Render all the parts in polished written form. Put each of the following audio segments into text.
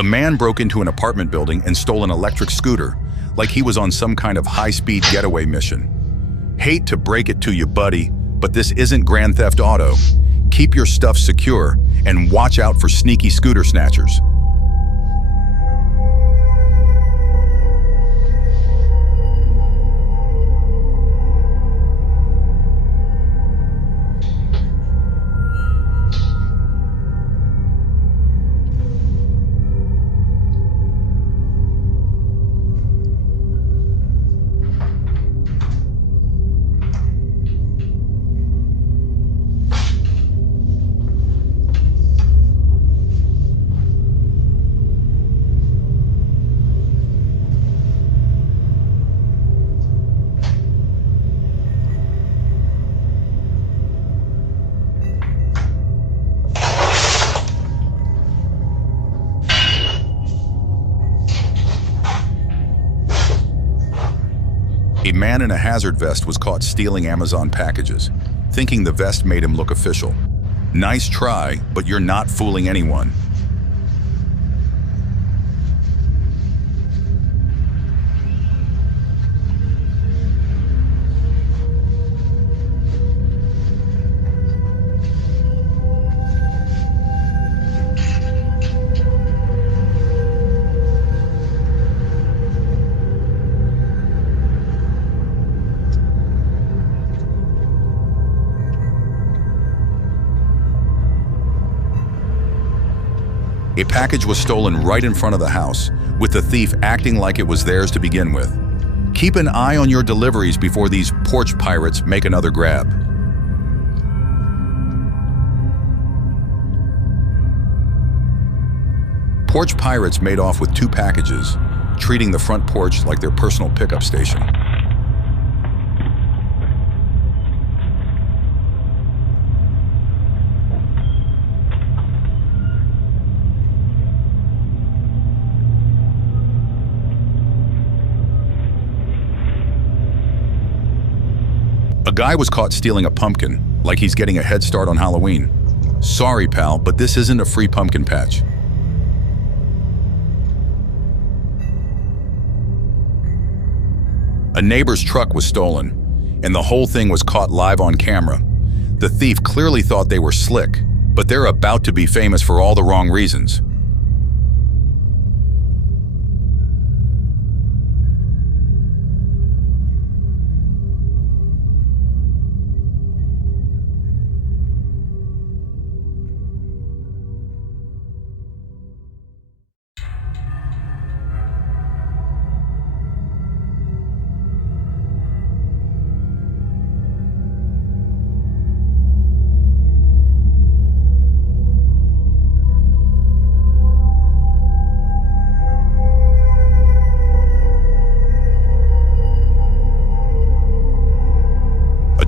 A man broke into an apartment building and stole an electric scooter, like he was on some kind of high-speed getaway mission. Hate to break it to you, buddy, but this isn't Grand Theft Auto. Keep your stuff secure and watch out for sneaky scooter snatchers. A man in a hazard vest was caught stealing Amazon packages, thinking the vest made him look official. Nice try, but you're not fooling anyone. A package was stolen right in front of the house, with the thief acting like it was theirs to begin with. Keep an eye on your deliveries before these porch pirates make another grab. Porch pirates made off with 2 packages, treating the front porch like their personal pickup station. A guy was caught stealing a pumpkin, like he's getting a head start on Halloween. Sorry, pal, but this isn't a free pumpkin patch. A neighbor's truck was stolen, and the whole thing was caught live on camera. The thief clearly thought they were slick, but they're about to be famous for all the wrong reasons.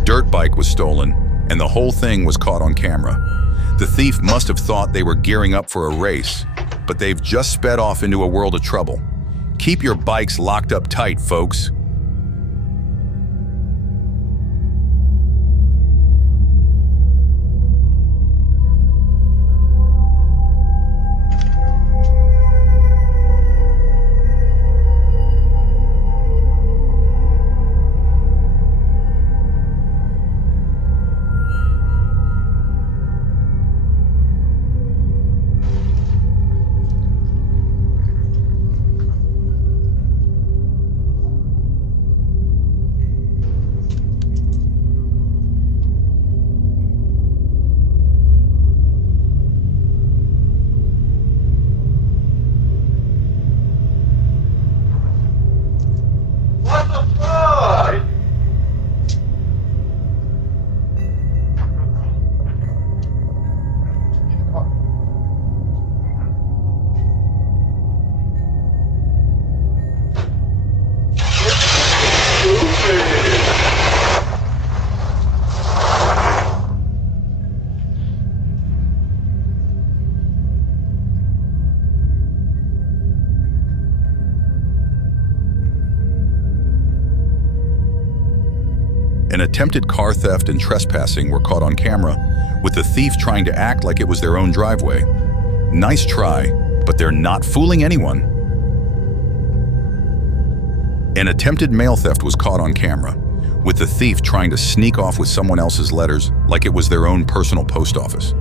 Dirt bike was stolen, and the whole thing was caught on camera. The thief must have thought they were gearing up for a race, but they've just sped off into a world of trouble. Keep your bikes locked up tight, folks. An attempted car theft and trespassing were caught on camera, with the thief trying to act like it was their own driveway. Nice try, but but they're not fooling anyone. An attempted mail theft was caught on camera, with the thief trying to sneak off with someone else's letters like it was their own personal post office.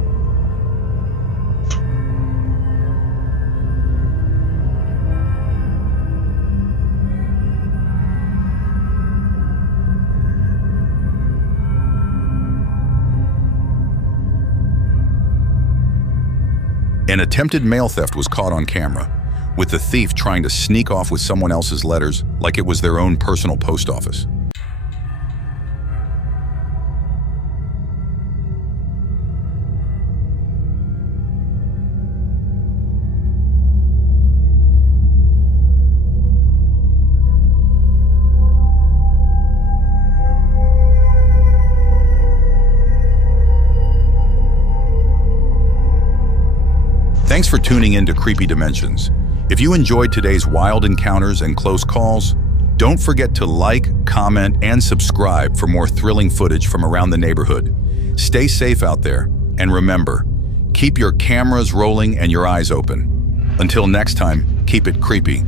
An attempted mail theft was caught on camera, with the thief trying to sneak off with someone else's letters like it was their own personal post office. Thanks for tuning in to Creepy Dimensions. If you enjoyed today's wild encounters and close calls, don't forget to like, comment, and subscribe for more thrilling footage from around the neighborhood. Stay safe out there, and remember, keep your cameras rolling and your eyes open. Until next time, keep it creepy.